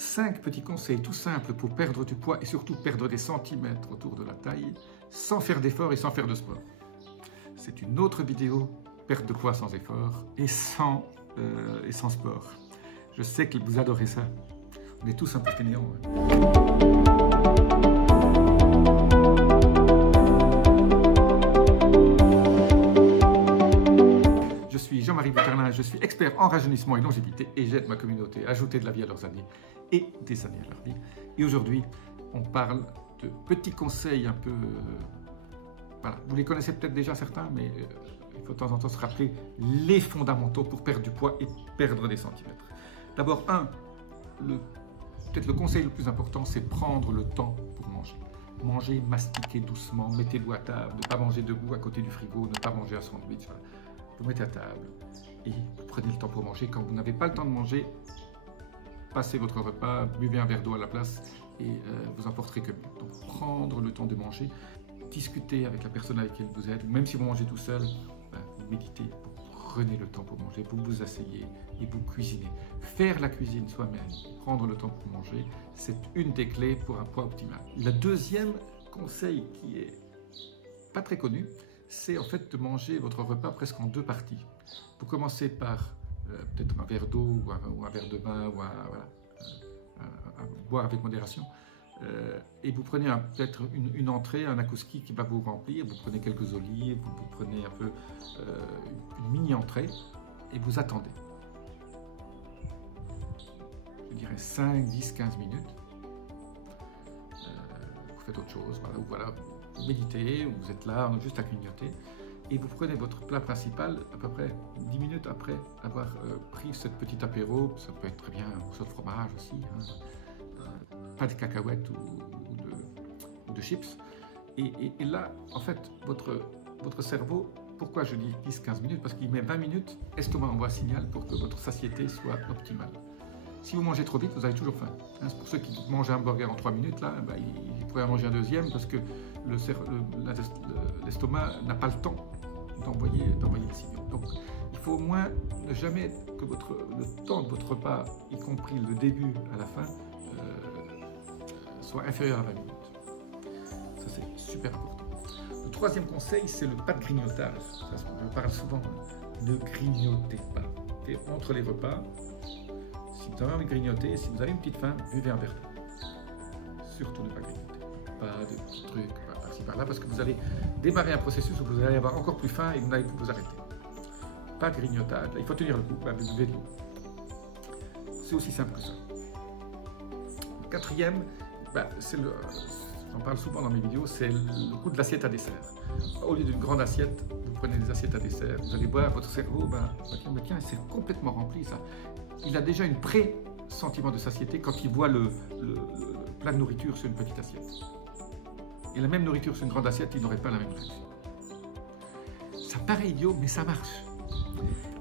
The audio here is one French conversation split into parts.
5 petits conseils tout simples pour perdre du poids et surtout perdre des centimètres autour de la taille sans faire d'effort et sans faire de sport. C'est une autre vidéo, perte de poids sans effort et sans sport. Je sais que vous adorez ça. On est tous un peu fainéants. Je suis Jean-Marie Bouterlin, je suis expert en rajeunissement et longévité et j'aide ma communauté à ajouter de la vie à leurs années et des années à leur vie. Et aujourd'hui, on parle de petits conseils un peu... voilà, vous les connaissez peut-être déjà certains, mais il faut de temps en temps se rappeler les fondamentaux pour perdre du poids et perdre des centimètres. D'abord, peut-être le conseil le plus important, c'est prendre le temps pour manger. Manger, mastiquer doucement, mettez-vous à table, ne pas manger debout à côté du frigo, ne pas manger un sandwich. Voilà. Vous mettez à table et vous prenez le temps pour manger. Quand vous n'avez pas le temps de manger, passez votre repas, buvez un verre d'eau à la place et vous en porterez que mieux. Donc prendre le temps de manger, discuter avec la personne avec laquelle vous êtes, ou même si vous mangez tout seul, vous méditez, vous prenez le temps pour manger, vous vous asseyez et vous cuisinez. Faire la cuisine soi-même, prendre le temps pour manger, c'est une des clés pour un poids optimal. Le deuxième conseil qui est pas très connu, c'est en fait de manger votre repas presque en 2 parties. Vous commencez par peut-être un verre d'eau ou un verre de vin ou à boire avec modération. Et vous prenez peut-être une entrée, un akouski qui va vous remplir, vous prenez quelques olives, vous prenez un peu une mini-entrée et vous attendez. Je dirais 5, 10, 15 minutes. Vous faites autre chose, voilà, vous méditez, vous êtes là, juste à clignoter. Et vous prenez votre plat principal à peu près 10 minutes après avoir pris cette petite apéro. Ça peut être très bien un morceau de fromage aussi, hein, pas de cacahuètes ou de chips. Et là, en fait, votre cerveau, pourquoi je dis 10-15 minutes? Parce qu'il met 20 minutes, estomac envoie un signal pour que votre satiété soit optimale. Si vous mangez trop vite, vous avez toujours faim. Hein, c'est pour ceux qui mangent un burger en 3 minutes, là, ils pourraient en manger un deuxième parce que l'estomac n'a pas le temps d'envoyer les signaux. Donc, il faut au moins ne jamais que le temps de votre repas, y compris le début à la fin, soit inférieur à 20 minutes. Ça, c'est super important. Le troisième conseil, c'est le pas de grignotage. Ça, je parle souvent. Ne grignotez pas. Okay? Entre les repas, si vous avez envie de grignoter, si vous avez une petite faim, buvez un verre d'eau. Surtout ne pas grignoter. Pas de petits trucs par-ci par-là, parce que vous allez démarrer un processus où vous allez avoir encore plus faim et vous n'allez plus vous arrêter. Pas de grignotage. Là, il faut tenir le coup. Vous buvez de l'eau. C'est aussi simple que ça. Le quatrième, j'en parle souvent dans mes vidéos, c'est le coup de l'assiette à dessert. Au lieu d'une grande assiette, vous prenez des assiettes à dessert, vous allez voir, votre cerveau, tiens, c'est complètement rempli ça. Il a déjà une pré-sentiment de satiété quand il voit le plat de nourriture sur une petite assiette. Et la même nourriture sur une grande assiette, il n'aurait pas la même réaction. Ça paraît idiot, mais ça marche.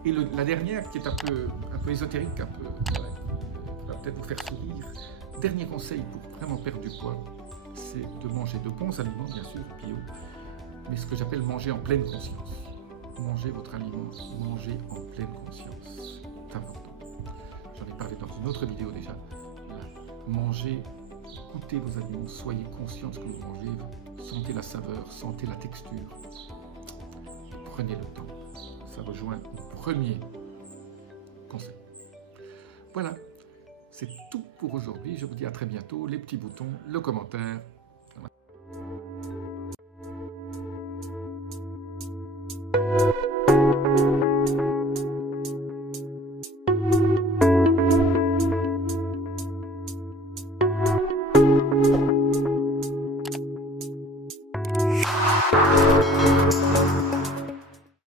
Et la dernière, qui est un peu ésotérique, qui va peut-être vous faire sourire, dernier conseil pour vraiment perdre du poids, c'est de manger de bons aliments, bien sûr, bio, mais ce que j'appelle manger en pleine conscience. Mangez votre aliment, mangez en pleine conscience. C'est important. J'en ai parlé dans une autre vidéo déjà. Mangez, goûtez vos aliments, soyez conscient de ce que vous mangez, sentez la saveur, sentez la texture. Prenez le temps. Ça rejoint le premier conseil. Voilà. C'est tout pour aujourd'hui. Je vous dis à très bientôt. Les petits boutons, le commentaire.